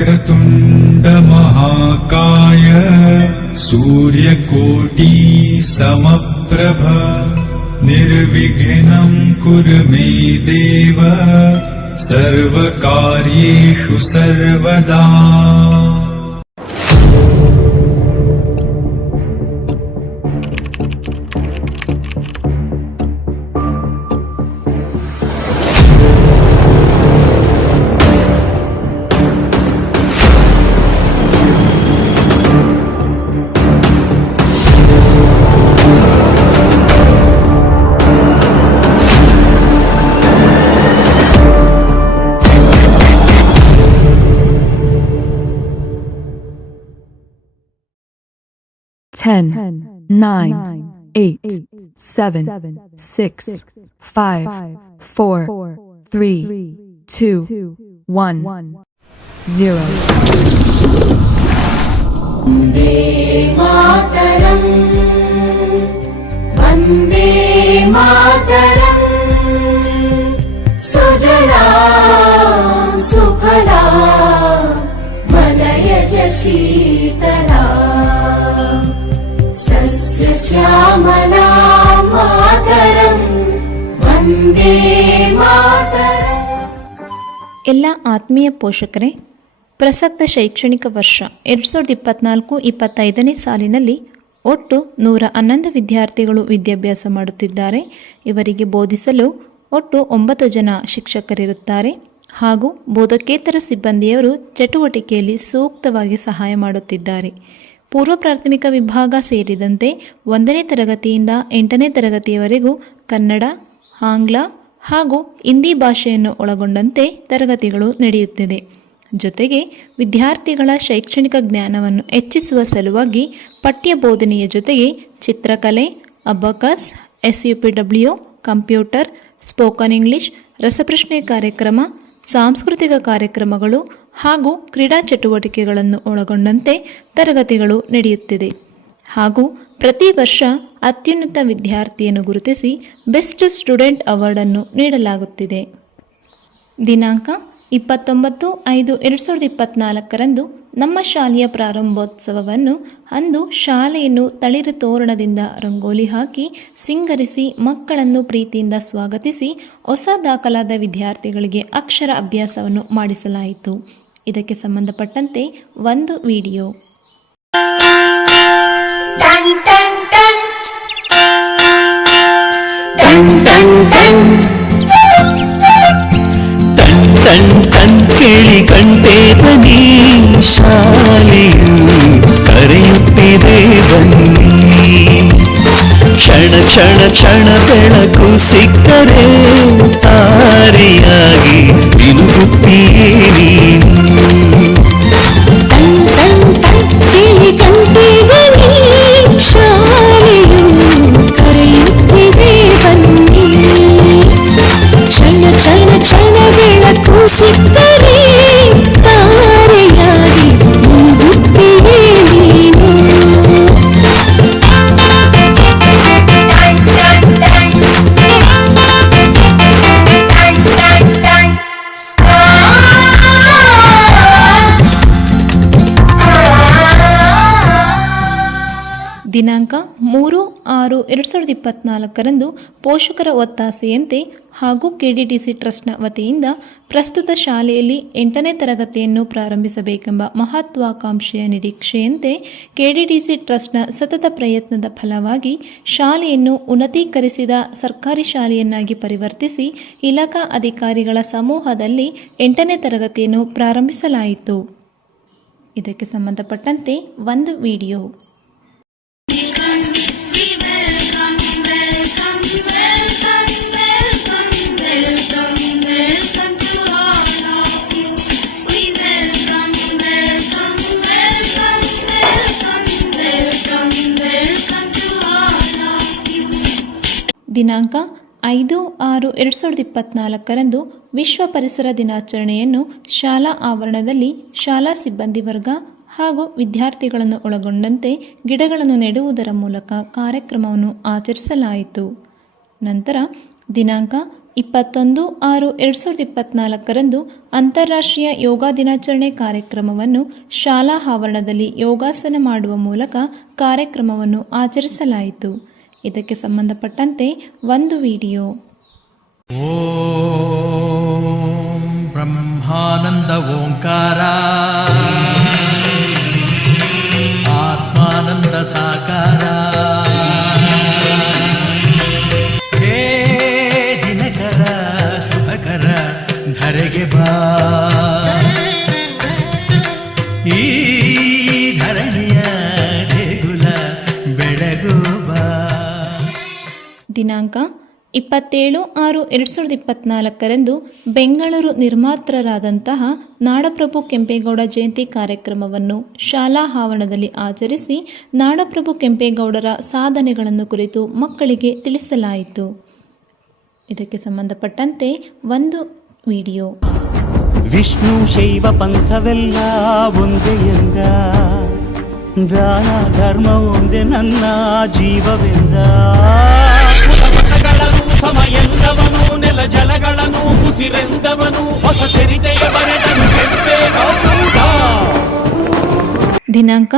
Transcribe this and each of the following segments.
वक्रतुण्ड महाकाय सूर्यकोटि समप्रभ निर्विघ्नं कुरु मे देव सर्वकार्येषु सर्वदा। Ten, 9, 8, 7, 6, 5, 4, 3, 2, 1, 0. वन्दे मातरम् वन्दे मातरम् सुजला सुफला मलयज शीतला सस्यश्यामला मातरम् वन्दे मातरम्। ಎಲ್ಲ ಆತ್ಮೀಯ ಪೋಷಕರೇ, ಪ್ರಸಕ್ತ ಶೈಕ್ಷಣಿಕ ವರ್ಷ 2024-25ನೇ ಸಾಲಿನಲ್ಲಿ ಒಟ್ಟು 111 ವಿದ್ಯಾರ್ಥಿಗಳು ವಿದ್ಯಾಭ್ಯಾಸ ಮಾಡುತ್ತಿದ್ದಾರೆ. ಇವರಿಗೆ ಬೋಧಿಸಲು ಒಟ್ಟು 9 ಜನ ಶಿಕ್ಷಕರಿರುತ್ತಾರೆ ಹಾಗೂ ಬೋಧಕೇತರ ಸಿಬ್ಬಂದಿಯವರು ಚಟುವಟಿಕೆಯಲ್ಲಿ ಸೂಕ್ತವಾಗಿ ಸಹಾಯ ಮಾಡುತ್ತಿದ್ದಾರೆ. ಪೂರ್ವ ಪ್ರಾಥಮಿಕ ವಿಭಾಗ ಸೇರಿದಂತೆ 1ನೇ ತರಗತಿಯಿಂದ 8ನೇ ತರಗತಿಯವರೆಗೂ ಕನ್ನಡ, ಆಂಗ್ಲ ಹಾಗೂ ಹಿಂದಿ ಭಾಷೆಯನ್ನು ಒಳಗೊಂಡಂತೆ ತರಗತಿಗಳು ನಡೆಯುತ್ತಿದೆ. ಜೊತೆಗೆ ವಿದ್ಯಾರ್ಥಿಗಳ ಶೈಕ್ಷಣಿಕ ಜ್ಞಾನವನ್ನು ಹೆಚ್ಚಿಸುವ ಸಲುವಾಗಿ ಪಠ್ಯ ಬೋಧನೆಯ ಜೊತೆಗೆ ಚಿತ್ರಕಲೆ, abacus, SUPW, computer, spoken English, ರಸಪ್ರಶ್ನೆ ಕಾರ್ಯಕ್ರಮ, ಸಾಂಸ್ಕೃತಿಕ ಕಾರ್ಯಕ್ರಮಗಳು ಹಾಗೂ ಕ್ರೀಡಾ ಚಟುವಟಿಕೆಗಳನ್ನು ಒಳಗೊಂಡಂತೆ ತರಗತಿಗಳು ನಡೆಯುತ್ತಿದೆ. ಹಾಗೂ ಪ್ರತಿ ವರ್ಷ ಅತ್ಯುನ್ನತ ವಿದ್ಯಾರ್ಥಿಯನ್ನು ಗುರುತಿಸಿ ಬೆಸ್ಟ್ ಸ್ಟೂಡೆಂಟ್ ಅವಾರ್ಡನ್ನು ನೀಡಲಾಗುತ್ತಿದೆ. ದಿನಾಂಕ 29/5/2024ರಂದು ನಮ್ಮ ಶಾಲೆಯ ಪ್ರಾರಂಭೋತ್ಸವವನ್ನು ಅಂದು ಶಾಲೆಯನ್ನು ತಳಿರು ತೋರಣದಿಂದ ರಂಗೋಲಿ ಹಾಕಿ ಸಿಂಗರಿಸಿ ಮಕ್ಕಳನ್ನು ಪ್ರೀತಿಯಿಂದ ಸ್ವಾಗತಿಸಿ ಹೊಸ ದಾಖಲಾದ ವಿದ್ಯಾರ್ಥಿಗಳಿಗೆ ಅಕ್ಷರ ಅಭ್ಯಾಸವನ್ನು ಮಾಡಿಸಲಾಯಿತು. ಇದಕ್ಕೆ ಸಂಬಂಧಪಟ್ಟಂತೆ ಒಂದು ವಿಡಿಯೋ. ಕೇಳಿ ಕಂಠೆ ಧ್ವನಿ ಶಾಲೆಯು ಕರೆಯುತ್ತಿದೆ ಬನ್ನಿ. ಕ್ಷಣ ಕ್ಷಣ ಕ್ಷಣ ಬೆಳಕು ಸಿಕ್ಕರೆ ತಾರೆಯಾಗಿ ತಿರುಗುತ್ತೀಯೇ ನೀನು. ಕೇಳಿ ಕಂಠೆ ಧ್ವನಿ ಶಾಲೆಯು ಕರೆಯುತ್ತಿದೆ ಬನ್ನಿ. ಕ್ಷಣ ಕ್ಷಣ ಕ್ಷಣ ಬೆಳಕು ಸಿಕ್ಕರೆ ತಾರೆಯಾಗಿ ಮುಳುಗುತ್ತೀಯೇ ನೀನು. ದಿನಾಂಕ 3/6/2024ರಂದು ಪೋಷಕರ ಒತ್ತಾಸೆಯಂತೆ ಹಾಗೂ KDTC ಟ್ರಸ್ಟ್ನ ವತಿಯಿಂದ ಪ್ರಸ್ತುತ ಶಾಲೆಯಲ್ಲಿ 8ನೇ ತರಗತಿಯನ್ನು ಪ್ರಾರಂಭಿಸಬೇಕೆಂಬ ಮಹತ್ವಾಕಾಂಕ್ಷೆಯ ನಿರೀಕ್ಷೆಯಂತೆ KDTC ಟ್ರಸ್ಟ್ನ ಸತತ ಪ್ರಯತ್ನದ ಫಲವಾಗಿ ಶಾಲೆಯನ್ನು ಉನ್ನತೀಕರಿಸಿದ ಸರ್ಕಾರಿ ಶಾಲೆಯನ್ನಾಗಿ ಪರಿವರ್ತಿಸಿ ಇಲಾಖಾ ಅಧಿಕಾರಿಗಳ ಸಮೂಹದಲ್ಲಿ 8ನೇ ತರಗತಿಯನ್ನು ಪ್ರಾರಂಭಿಸಲಾಯಿತು. ಇದಕ್ಕೆ ಸಂಬಂಧಪಟ್ಟಂತೆ ಒಂದು ವಿಡಿಯೋ. ದಿನಾಂಕ 5/6/2024ರಂದು ವಿಶ್ವ ಪರಿಸರ ದಿನಾಚರಣೆಯನ್ನು ಶಾಲಾ ಆವರಣದಲ್ಲಿ ಶಾಲಾ ಸಿಬ್ಬಂದಿ ವರ್ಗ ಹಾಗೂ ವಿದ್ಯಾರ್ಥಿಗಳನ್ನು ಒಳಗೊಂಡಂತೆ ಗಿಡಗಳನ್ನು ನೆಡುವುದರ ಮೂಲಕ ಕಾರ್ಯಕ್ರಮವನ್ನು ಆಚರಿಸಲಾಯಿತು. ನಂತರ ದಿನಾಂಕ 21/6/2024 ಅಂತಾರಾಷ್ಟ್ರೀಯ ಯೋಗ ದಿನಾಚರಣೆ ಕಾರ್ಯಕ್ರಮವನ್ನು ಶಾಲಾ ಆವರಣದಲ್ಲಿ ಯೋಗಾಸನ ಮಾಡುವ ಮೂಲಕ ಕಾರ್ಯಕ್ರಮವನ್ನು ಆಚರಿಸಲಾಯಿತು. ಇದಕ್ಕೆ ಸಂಬಂಧಪಟ್ಟಂತೆ ಒಂದು ವಿಡಿಯೋ. ಓಂ ಬ್ರಹ್ಮಾನಂದ ಓಂಕಾರ ಆತ್ಮಾನಂದ ಸಾಕಾರ ಹೇ ದಿನಕರ ಶುಭಕರ ಧರೆಗೆ ಬಾ ಈ ಧರಣಿಯ ದೇಗುಲ ಬೆಳಗು ಬಾ. ದಿನಾಂಕ 27/6/2024 ಬೆಂಗಳೂರು ನಿರ್ಮಾತೃರಾದಂತಹ ನಾಡಪ್ರಭು ಕೆಂಪೇಗೌಡ ಜಯಂತಿ ಕಾರ್ಯಕ್ರಮವನ್ನು ಶಾಲಾ ಆವರಣದಲ್ಲಿ ಆಚರಿಸಿ ನಾಡಪ್ರಭು ಕೆಂಪೇಗೌಡರ ಸಾಧನೆಗಳನ್ನು ಕುರಿತು ಮಕ್ಕಳಿಗೆ ತಿಳಿಸಲಾಯಿತು. ಇದಕ್ಕೆ ಸಂಬಂಧಪಟ್ಟಂತೆ ಒಂದು ವಿಡಿಯೋ. ವಿಷ್ಣು ಶೈವ ಪಂಥವೆಲ್ಲ ಒಂದೇ ಎಂದ, ದಾನ ಧರ್ಮ ಒಂದೇ ನನ್ನ ಜೀವವೆಂದ, ಸಮಯಂದವನು ನೆಲ ಜಲಗಳನ್ನು ಉಸಿರೆಂದವನು ಹೊಸ ಚರಿತೆಯ ಬರೆದನು ಕೆಂಪೇಗೌಡ. ದಿನಾಂಕ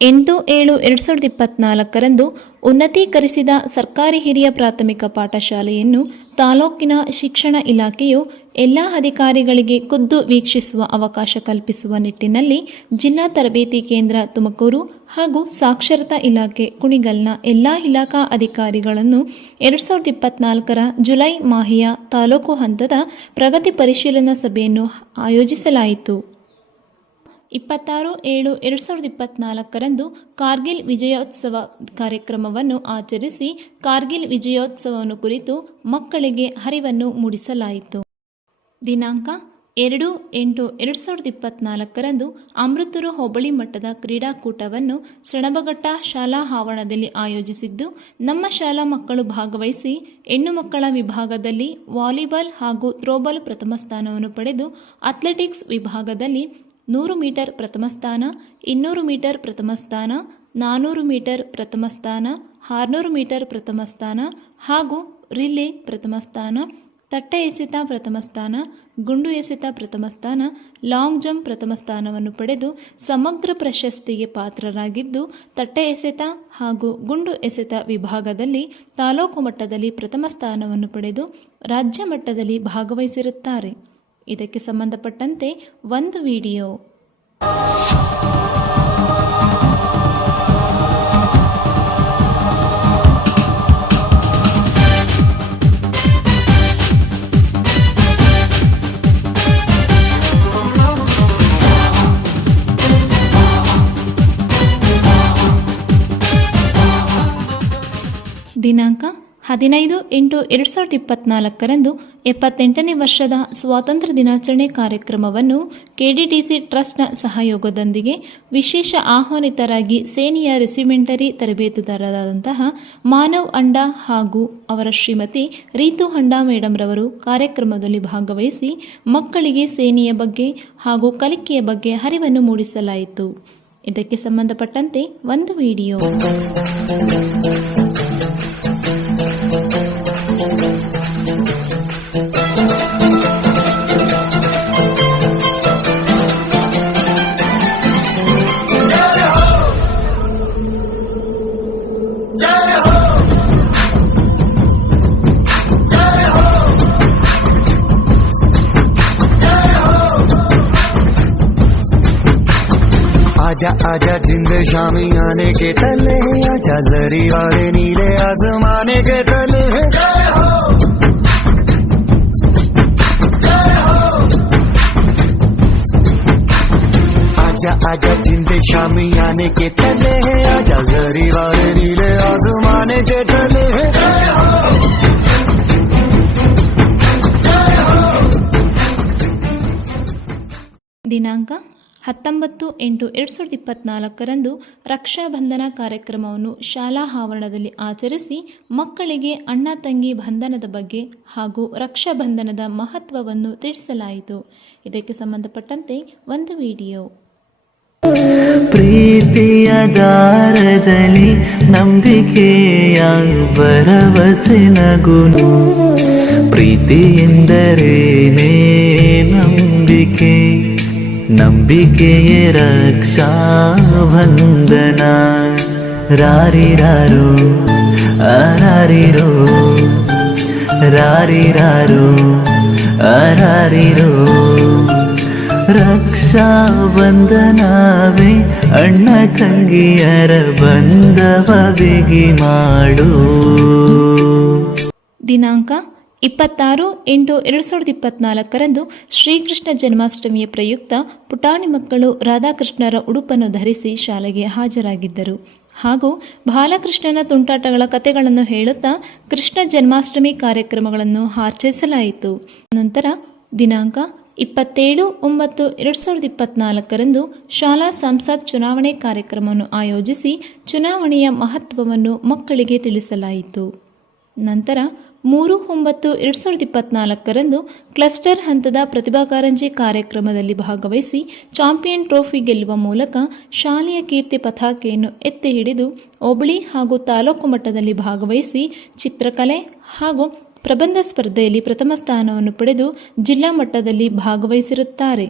8/7/2024 ಉನ್ನತೀಕರಿಸಿದ ಸರ್ಕಾರಿ ಹಿರಿಯ ಪ್ರಾಥಮಿಕ ಪಾಠಶಾಲೆಯನ್ನು ತಾಲೂಕಿನ ಶಿಕ್ಷಣ ಇಲಾಖೆಯು ಎಲ್ಲ ಅಧಿಕಾರಿಗಳಿಗೆ ಖುದ್ದು ವೀಕ್ಷಿಸುವ ಅವಕಾಶ ಕಲ್ಪಿಸುವ ನಿಟ್ಟಿನಲ್ಲಿ ಜಿಲ್ಲಾ ತರಬೇತಿ ಕೇಂದ್ರ ತುಮಕೂರು ಹಾಗೂ ಸಾಕ್ಷರತಾ ಇಲಾಖೆ ಕುಣಿಗಲ್ನ ಎಲ್ಲ ಇಲಾಖಾ ಅಧಿಕಾರಿಗಳನ್ನು 2024 ಜುಲೈ ಮಾಹೆಯ ತಾಲೂಕು ಹಂತದ ಪ್ರಗತಿ ಪರಿಶೀಲನಾ ಸಭೆಯನ್ನು ಆಯೋಜಿಸಲಾಯಿತು. 26/7/2024 ಕಾರ್ಗಿಲ್ ವಿಜಯೋತ್ಸವ ಕಾರ್ಯಕ್ರಮವನ್ನು ಆಚರಿಸಿ ಕಾರ್ಗಿಲ್ ವಿಜಯೋತ್ಸವವನ್ನು ಕುರಿತು ಮಕ್ಕಳಿಗೆ ಅರಿವನ್ನು ಮೂಡಿಸಲಾಯಿತು. ದಿನಾಂಕ 2/8/2024 ಅಮೃತೂರು ಹೋಬಳಿ ಮಟ್ಟದ ಕ್ರೀಡಾಕೂಟವನ್ನು ಸೆಣಬಘಟ್ಟ ಶಾಲಾ ಆವರಣದಲ್ಲಿ ಆಯೋಜಿಸಿದ್ದು, ನಮ್ಮ ಶಾಲಾ ಮಕ್ಕಳು ಭಾಗವಹಿಸಿ ಹೆಣ್ಣು ಮಕ್ಕಳ ವಿಭಾಗದಲ್ಲಿ ವಾಲಿಬಾಲ್ ಹಾಗೂ ಥ್ರೋಬಾಲ್ ಪ್ರಥಮ ಸ್ಥಾನವನ್ನು ಪಡೆದು, ಅಥ್ಲೆಟಿಕ್ಸ್ ವಿಭಾಗದಲ್ಲಿ 100 ಮೀಟರ್ ಪ್ರಥಮ ಸ್ಥಾನ, 200 ಮೀಟರ್ ಪ್ರಥಮ ಸ್ಥಾನ, 400 ಮೀಟರ್ ಪ್ರಥಮ ಸ್ಥಾನ, 600 ಮೀಟರ್ ಪ್ರಥಮ ಸ್ಥಾನ ಹಾಗೂ ರಿಲೇ ಪ್ರಥಮ ಸ್ಥಾನ, ತಟ್ಟೆ ಎಸೆತ ಪ್ರಥಮ ಸ್ಥಾನ, ಗುಂಡು ಎಸೆತ ಪ್ರಥಮ ಸ್ಥಾನ, ಲಾಂಗ್ ಜಂಪ್ ಪ್ರಥಮ ಸ್ಥಾನವನ್ನು ಪಡೆದು ಸಮಗ್ರ ಪ್ರಶಸ್ತಿಗೆ ಪಾತ್ರರಾಗಿದ್ದು, ತಟ್ಟೆ ಎಸೆತ ಹಾಗೂ ಗುಂಡು ಎಸೆತ ವಿಭಾಗದಲ್ಲಿ ತಾಲೂಕು ಮಟ್ಟದಲ್ಲಿ ಪ್ರಥಮ ಸ್ಥಾನವನ್ನು ಪಡೆದು ರಾಜ್ಯ ಮಟ್ಟದಲ್ಲಿ ಭಾಗವಹಿಸಿರುತ್ತಾರೆ. ಇದಕ್ಕೆ ಸಂಬಂಧಪಟ್ಟಂತೆ ಒಂದು ವಿಡಿಯೋ. ದಿನಾಂಕ 15/8/2024 78ನೇ ವರ್ಷದ ಸ್ವಾತಂತ್ರ್ಯ ದಿನಾಚರಣೆ ಕಾರ್ಯಕ್ರಮವನ್ನು ಕೆಡಿಟಿಸಿ ಟ್ರಸ್ಟ್ನ ಸಹಯೋಗದೊಂದಿಗೆ ವಿಶೇಷ ಆಹ್ವಾನಿತರಾಗಿ ಸೇನೆಯ ರೆಸಿಮೆಂಟರಿ ತರಬೇತುದಾರರಾದಂತಹ ಮಾನವ್ ಅಂಡಾ ಹಾಗೂ ಅವರ ಶ್ರೀಮತಿ ರೀತು ಅಂಡಾ ಮೇಡಮ್ ರವರು ಕಾರ್ಯಕ್ರಮದಲ್ಲಿ ಭಾಗವಹಿಸಿ ಮಕ್ಕಳಿಗೆ ಸೇನೆಯ ಬಗ್ಗೆ ಹಾಗೂ ಕಲಿಕೆಯ ಬಗ್ಗೆ ಅರಿವನ್ನು ಮೂಡಿಸಲಾಯಿತು. ಇದಕ್ಕೆ ಸಂಬಂಧಪಟ್ಟಂತೆ ಒಂದು ವಿಡಿಯೋ. आजा आजा जिंद शामी आने के तले, आजा जरी वाले नीले आसमाने के तले. आजा आजा जिंद शामी आने के तले, आजा जरी वाले नीले आसमाने के तले. ದಿನಾಂಕ 19/8/2024 ರಕ್ಷಾಬಂಧನ ಕಾರ್ಯಕ್ರಮವನ್ನು ಶಾಲಾ ಆವರಣದಲ್ಲಿ ಆಚರಿಸಿ ಮಕ್ಕಳಿಗೆ ಅಣ್ಣ ತಂಗಿ ಬಂಧನದ ಬಗ್ಗೆ ಹಾಗೂ ರಕ್ಷಾಬಂಧನದ ಮಹತ್ವವನ್ನು ತಿಳಿಸಲಾಯಿತು. ಇದಕ್ಕೆ ಸಂಬಂಧಪಟ್ಟಂತೆ ಒಂದು ವಿಡಿಯೋ. ಪ್ರೀತಿಯ ದಾರದಲ್ಲಿ ನಂಬಿಕೆಯ ಭರವಸೆ ನಗುನು, ಪ್ರೀತಿ ಎಂದರೇನೇ ನಂಬಿಕೆ, ನಂಬಿಕೆಯೇ ರಕ್ಷಾ ಬಂಧನ. ರಾರಿರಾರು ಅರಾರಿರೋ, ರಾರಿರಾರು ಅರಾರಿರೋ. ರಕ್ಷಾ ಬಂಧನವೇ ಅಣ್ಣ ತಂಗಿಯರ ಬಂಧವ ಬಿಗಿ ಮಾಡು. ದಿನಾಂಕ 26/8/2024 ಶ್ರೀಕೃಷ್ಣ ಜನ್ಮಾಷ್ಟಮಿಯ ಪ್ರಯುಕ್ತ ಪುಟಾಣಿ ಮಕ್ಕಳು ರಾಧಾಕೃಷ್ಣರ ಉಡುಪನ್ನು ಧರಿಸಿ ಶಾಲೆಗೆ ಹಾಜರಾಗಿದ್ದರು ಹಾಗೂ ಬಾಲಕೃಷ್ಣನ ತುಂಟಾಟಗಳ ಕಥೆಗಳನ್ನು ಹೇಳುತ್ತಾ ಕೃಷ್ಣ ಜನ್ಮಾಷ್ಟಮಿ ಕಾರ್ಯಕ್ರಮಗಳನ್ನು ಆಚರಿಸಲಾಯಿತು. ನಂತರ ದಿನಾಂಕ 27/9/2024 ಶಾಲಾ ಸಂಸತ್ ಚುನಾವಣೆ ಕಾರ್ಯಕ್ರಮವನ್ನು ಆಯೋಜಿಸಿ ಚುನಾವಣೆಯ ಮಹತ್ವವನ್ನು ಮಕ್ಕಳಿಗೆ ತಿಳಿಸಲಾಯಿತು. ನಂತರ 3/9/2024 ಕ್ಲಸ್ಟರ್ ಹಂತದ ಪ್ರತಿಭಾ ಕಾರಂಜಿ ಕಾರ್ಯಕ್ರಮದಲ್ಲಿ ಭಾಗವಹಿಸಿ ಚಾಂಪಿಯನ್ ಟ್ರೋಫಿ ಗೆಲ್ಲುವ ಮೂಲಕ ಶಾಲೆಯ ಕೀರ್ತಿ ಪತಾಕೆಯನ್ನು ಎತ್ತಿ ಹಿಡಿದು ಹೋಬಳಿ ಹಾಗೂ ತಾಲೂಕು ಮಟ್ಟದಲ್ಲಿ ಭಾಗವಹಿಸಿ ಚಿತ್ರಕಲೆ ಹಾಗೂ ಪ್ರಬಂಧ ಸ್ಪರ್ಧೆಯಲ್ಲಿ ಪ್ರಥಮ ಸ್ಥಾನವನ್ನು ಪಡೆದು ಜಿಲ್ಲಾ ಮಟ್ಟದಲ್ಲಿ ಭಾಗವಹಿಸಿರುತ್ತಾರೆ.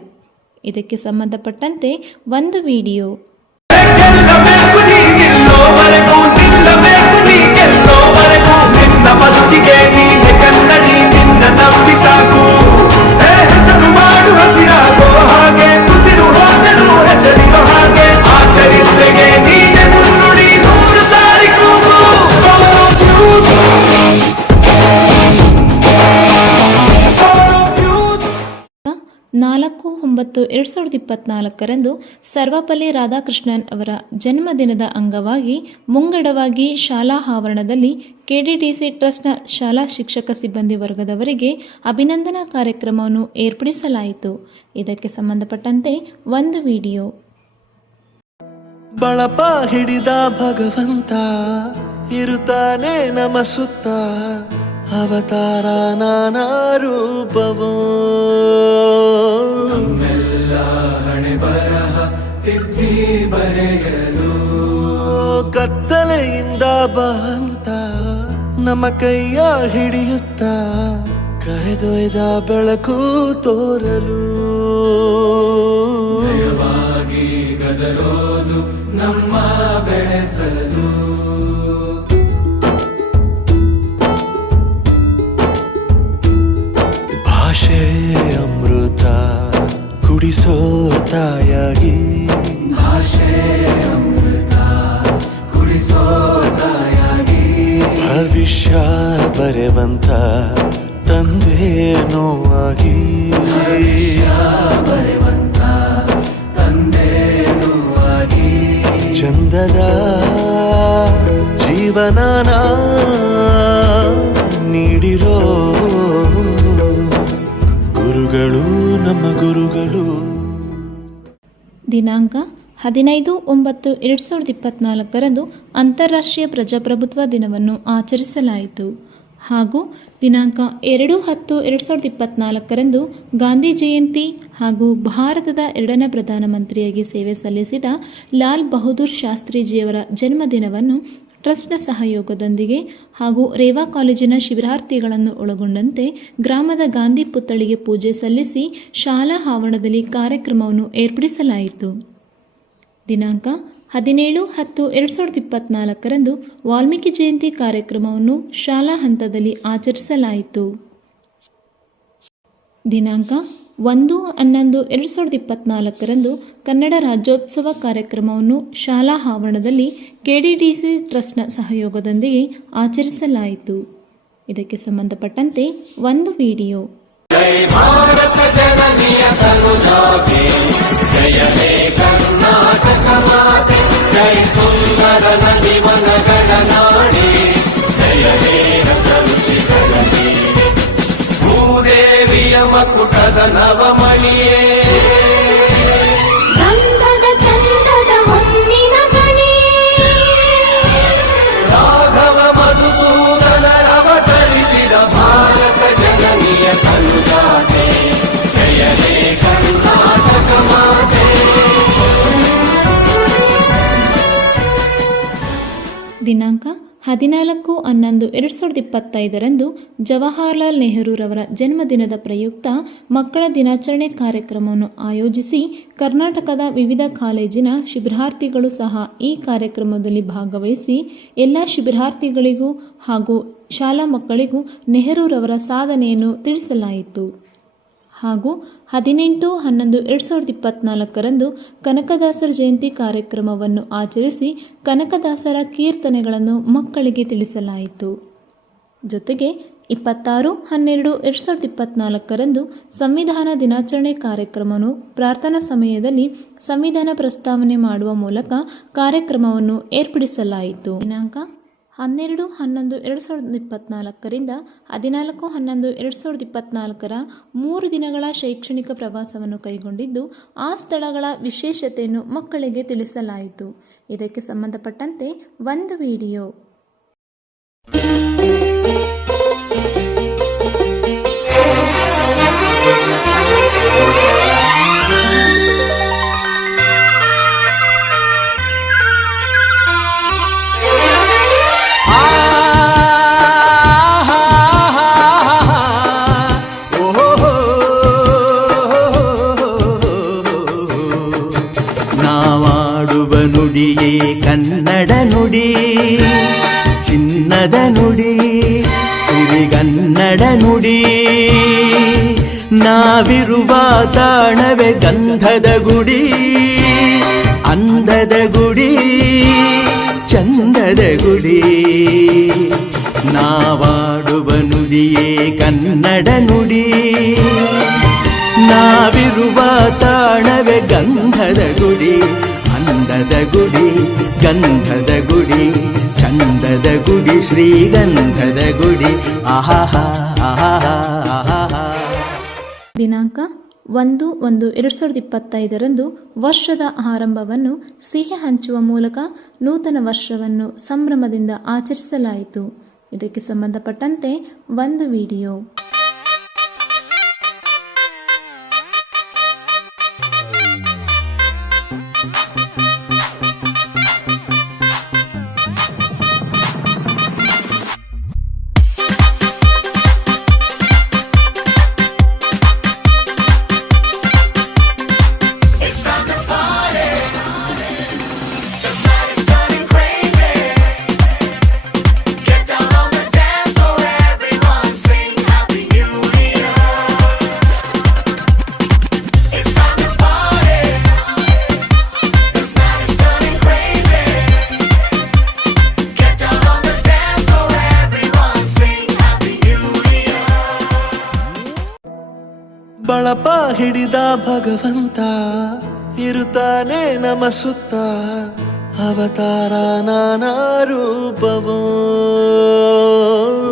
ಇದಕ್ಕೆ ಸಂಬಂಧಪಟ್ಟಂತೆ ಒಂದು ವಿಡಿಯೋ. ಬದುಕಿಗೆ ನೀನೆ ಕನ್ನಡಿ, ನಿನ್ನ ನಂಬಿ ಸಾಕು. ಹೆಸರು ಮಾಡು ಹಸಿರಾಗೋ ಹಾಗೆ, ತುಸಿರು ಹೋದರು ಹೆಸರಿರೋ ಹಾಗೆ. ಆ ಚರಿತ್ರೆಗೆ ನೀನೆ ಮುನ್ನುಡಿ, 100 ಸಾರಿ ಕೂಗು. 4/9/2024 ಸರ್ವಪಲ್ಲಿ ರಾಧಾಕೃಷ್ಣನ್ ಅವರ ಜನ್ಮದಿನದ ಅಂಗವಾಗಿ ಮುಂಗಡವಾಗಿ ಶಾಲಾ ಆವರಣದಲ್ಲಿ ಕೆಡಿಡಿಸಿ ಟ್ರಸ್ಟ್ನ ಶಾಲಾ ಶಿಕ್ಷಕ ಸಿಬ್ಬಂದಿ ವರ್ಗದವರಿಗೆ ಅಭಿನಂದನಾ ಕಾರ್ಯಕ್ರಮವನ್ನು ಏರ್ಪಡಿಸಲಾಯಿತು. ಇದಕ್ಕೆ ಸಂಬಂಧಪಟ್ಟಂತೆ ಒಂದು ವಿಡಿಯೋ. ಬಳಪ ಹಿಡಿದ ಭಗವಂತ ಇರುತ್ತಾನೆ ನಮ ಸುತ್ತ, ಅವತಾರ ನಾನಾ ರೂಪವೋ. ನಮ್ಮೆಲ್ಲ ಹಣೆ ಬರಹ ತಿದ್ದಿ ಬರೆಯಲು ಕತ್ತಲೆಯಿಂದ ಬಂತ ನಮ್ಮ ಕೈಯ ಹಿಡಿಯುತ್ತ, ಕರೆದೊಯ್ದ ಬೆಳಕು ತೋರಲು. ನಯವಾಗಿ ಗದರೋದು ನಮ್ಮ ಬೆಳೆಸಲು. ಭಾಷೆ ಅಮೃತ ಕುಡಿಸೋ ತಾಯಾಗಿ, ಭಾಷೆ ಅಮೃತ ಕುಡಿಸೋ ತಾಯಾಗಿ. ಭವಿಷ್ಯ ಬರೆವಂತ ತಂದೇನೋ ಆಗಿ, ಬರೆವಂತ ತಂದೇನೂ ಆಗಿ. ಚಂದದ ಜೀವನನ ನೀಡಿರೋ ಗುರುಗಳು ನಮ್ಮ ಗುರುಗಳು. ದಿನಾಂಕ 15/9/2024 ಅಂತಾರಾಷ್ಟ್ರೀಯ ಪ್ರಜಾಪ್ರಭುತ್ವ ದಿನವನ್ನು ಆಚರಿಸಲಾಯಿತು ಹಾಗೂ ದಿನಾಂಕ 2/10/2024 ಗಾಂಧಿ ಜಯಂತಿ ಹಾಗೂ ಭಾರತದ 2ನೇ ಪ್ರಧಾನಮಂತ್ರಿಯಾಗಿ ಸೇವೆ ಸಲ್ಲಿಸಿದ ಲಾಲ್ ಬಹದ್ದೂರ್ ಶಾಸ್ತ್ರೀಜಿಯವರ ಜನ್ಮದಿನವನ್ನು ಟ್ರಸ್ಟ್ನ ಸಹಯೋಗದೊಂದಿಗೆ ಹಾಗೂ ರೇವಾ ಕಾಲೇಜಿನ ಶಿಬಿರಾರ್ಥಿಗಳನ್ನು ಒಳಗೊಂಡಂತೆ ಗ್ರಾಮದ ಗಾಂಧಿ ಪುತ್ಥಳಿಗೆ ಪೂಜೆ ಸಲ್ಲಿಸಿ ಶಾಲಾ ಆವರಣದಲ್ಲಿ ಕಾರ್ಯಕ್ರಮವನ್ನು ಏರ್ಪಡಿಸಲಾಯಿತು. ದಿನಾಂಕ 17/10/2024 ವಾಲ್ಮೀಕಿ ಜಯಂತಿ ಕಾರ್ಯಕ್ರಮವನ್ನು ಶಾಲಾ ಹಂತದಲ್ಲಿ ಆಚರಿಸಲಾಯಿತು. ದಿನಾಂಕ 1/11/2024 ಕನ್ನಡ ರಾಜ್ಯೋತ್ಸವ ಕಾರ್ಯಕ್ರಮವನ್ನು ಶಾಲಾ ಆವರಣದಲ್ಲಿ ಕೆಡಿಡಿಸಿ ಟ್ರಸ್ಟ್ನ ಸಹಯೋಗದೊಂದಿಗೆ ಆಚರಿಸಲಾಯಿತು. ಇದಕ್ಕೆ ಸಂಬಂಧಪಟ್ಟಂತೆ ಒಂದು ವಿಡಿಯೋ. ಭೂದೇವಿಯ ಮಕುಟದ ನವಮಣಿಯೇ, ಗಂಧದ ಚಂದದ ಹೊನ್ನಿನ ಕಣಿಯೇ, ರಾಘವ ಮಧುಸೂದನ ಅವತರಿಸಿದ ಭಾರತ ಜನನಿಯ ಕರುಣಾತೆ. ಜಯದೇ ಕರ್ನಾಟಕ ಮಾತೆ. ದಿನಾಂಕ 14/11/2025 ಜವಾಹರಲಾಲ್ ನೆಹರೂರವರ ಜನ್ಮದಿನದ ಪ್ರಯುಕ್ತ ಮಕ್ಕಳ ದಿನಾಚರಣೆ ಕಾರ್ಯಕ್ರಮವನ್ನು ಆಯೋಜಿಸಿ ಕರ್ನಾಟಕದ ವಿವಿಧ ಕಾಲೇಜಿನ ಶಿಬಿರಾರ್ಥಿಗಳು ಸಹ ಈ ಕಾರ್ಯಕ್ರಮದಲ್ಲಿ ಭಾಗವಹಿಸಿ ಎಲ್ಲ ಶಿಬಿರಾರ್ಥಿಗಳಿಗೂ ಹಾಗೂ ಶಾಲಾ ಮಕ್ಕಳಿಗೂ ನೆಹರೂರವರ ಸಾಧನೆಯನ್ನು ತಿಳಿಸಲಾಯಿತು. ಹಾಗೂ 18/11/2024 ಕನಕದಾಸರ ಜಯಂತಿ ಕಾರ್ಯಕ್ರಮವನ್ನು ಆಚರಿಸಿ ಕನಕದಾಸರ ಕೀರ್ತನೆಗಳನ್ನು ಮಕ್ಕಳಿಗೆ ತಿಳಿಸಲಾಯಿತು. ಜೊತೆಗೆ 26/12/2024 ಸಂವಿಧಾನ ದಿನಾಚರಣೆ ಕಾರ್ಯಕ್ರಮವನ್ನು ಪ್ರಾರ್ಥನಾ ಸಮಯದಲ್ಲಿ ಸಂವಿಧಾನ ಪ್ರಸ್ತಾವನೆ ಮಾಡುವ ಮೂಲಕ ಕಾರ್ಯಕ್ರಮವನ್ನು ಏರ್ಪಡಿಸಲಾಯಿತು. ದಿನಾಂಕ 12/11/2024 14/11/2024 3 ದಿನಗಳ ಶೈಕ್ಷಣಿಕ ಪ್ರವಾಸವನ್ನು ಕೈಗೊಂಡಿದ್ದು ಆ ಸ್ಥಳಗಳ ವಿಶೇಷತೆಯನ್ನು ಮಕ್ಕಳಿಗೆ ತಿಳಿಸಲಾಯಿತು. ಇದಕ್ಕೆ ಸಂಬಂಧಪಟ್ಟಂತೆ ಒಂದು ವಿಡಿಯೋ. ನಾವಾಡುವ ನುಡಿಯೇ ಕನ್ನಡ ನುಡಿ, ಚಿನ್ನದ ನುಡಿ, ಸಿರಿಗನ್ನಡ ನುಡಿ. ನಾವಿರುವ ತಾಣವೇ ಗಂಧದ ಗುಡಿ, ಅಂದದ ಗುಡಿ, ಚಂದದ ಗುಡಿ. ನಾವಾಡುವ ನುಡಿಯೇ ಕನ್ನಡ ನುಡಿ, ನಾವಿರುವ ತಾಣವೇ ಗಂಧದ ಗುಡಿ, ಅಂದದ ಗುಡಿ, ಗಂಧದ ಗುಡಿ, ಚಂದದ ಗುಡಿ, ಶ್ರೀಗಂಧದ ಗುಡಿ. ಆಹಾ ಆಹಾ ಆಹಾ. ದಿನಾಂಕ 1/1/2025 ವರ್ಷದ ಆರಂಭವನ್ನು ಸಿಹಿ ಹಂಚುವ ಮೂಲಕ ನೂತನ ವರ್ಷವನ್ನು ಸಂಭ್ರಮದಿಂದ ಆಚರಿಸಲಾಯಿತು. ಇದಕ್ಕೆ ಸಂಬಂಧಪಟ್ಟಂತೆ ಒಂದು ವಿಡಿಯೋ. ಬಳಪ ಹಿಡಿದ ಭಗವಂತ ಇರುತ್ತಾನೆ ನಮ ಸುತ್ತ, ಅವತಾರ ನಾನಾ ರೂಪವೋ.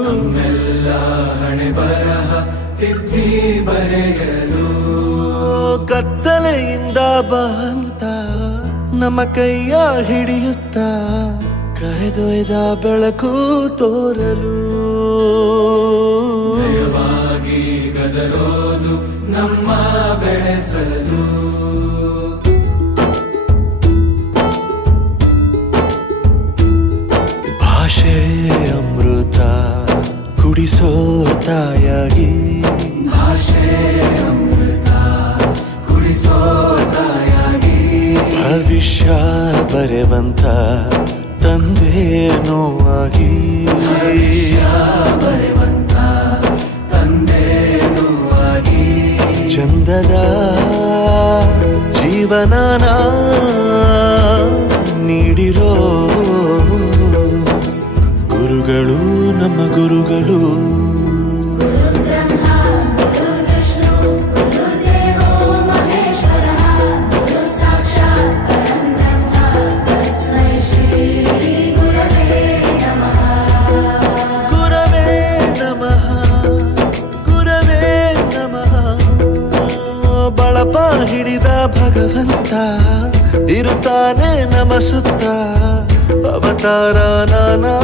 ನಮ್ಮೆಲ್ಲ ಹಣೆ ಬರಹ ತಿದ್ದಿ ಬರೆಯಲು ಕತ್ತಲೆಯಿಂದ ಬಂತ ನಮ್ಮ ಕೈಯ ಹಿಡಿಯುತ್ತ, ಕರೆದೊಯ್ದ ಬೆಳಕು ತೋರಲು. ಭಯವಾಗಿ ಗದರೋದು ನಮ್ಮ ಬೆಳೆಸಲು. ಭಾಷೆ ಅಮೃತ ಕುಡಿಸೋ ತಾಯಾಗಿ, ಭಾಷೆ ಅಮೃತ ಕುಡಿಸೋ ತಾಯಾಗಿ. ಭವಿಷ್ಯ ಬರೆವಂತ ತಂದೆನೂ ಆಗಿ, ಬರೆವಂತ ತಂದೆನೂ ಆಗಿ. ಚಂದದ ಜೀವನನ ನೀಡಿರೋ ಗುರುಗಳು ನಮ್ಮ ಗುರುಗಳು. ಬಳಪ ಹಿಡಿದ ಭಗವಂತ ಇರುತ್ತಾನೆ ನಮ ಸುತ್ತ, ಅವತಾರ ನಾನಾ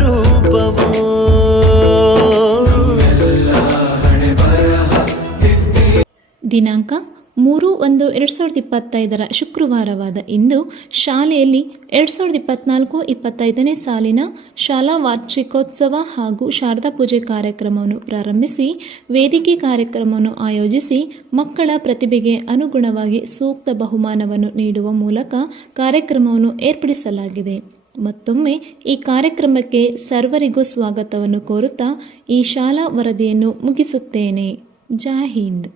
ರೂಪವೋ. ದಿನಾಂಕ 3/1/2025 ಶುಕ್ರವಾರವಾದ ಇಂದು ಶಾಲೆಯಲ್ಲಿ 2024-25ನೇ ಸಾಲಿನ ಶಾಲಾ ವಾರ್ಷಿಕೋತ್ಸವ ಹಾಗೂ ಶಾರದಾ ಪೂಜೆ ಕಾರ್ಯಕ್ರಮವನ್ನು ಪ್ರಾರಂಭಿಸಿ ವೇದಿಕೆ ಕಾರ್ಯಕ್ರಮವನ್ನು ಆಯೋಜಿಸಿ ಮಕ್ಕಳ ಪ್ರತಿಭೆಗೆ ಅನುಗುಣವಾಗಿ ಸೂಕ್ತ ಬಹುಮಾನವನ್ನು ನೀಡುವ ಮೂಲಕ ಕಾರ್ಯಕ್ರಮವನ್ನು ಏರ್ಪಡಿಸಲಾಗಿದೆ. ಮತ್ತೊಮ್ಮೆ ಈ ಕಾರ್ಯಕ್ರಮಕ್ಕೆ ಸರ್ವರಿಗೂ ಸ್ವಾಗತವನ್ನು ಕೋರುತ್ತಾ ಈ ಶಾಲಾ ವರದಿಯನ್ನು ಮುಗಿಸುತ್ತೇನೆ. ಜೈ ಹಿಂದ್.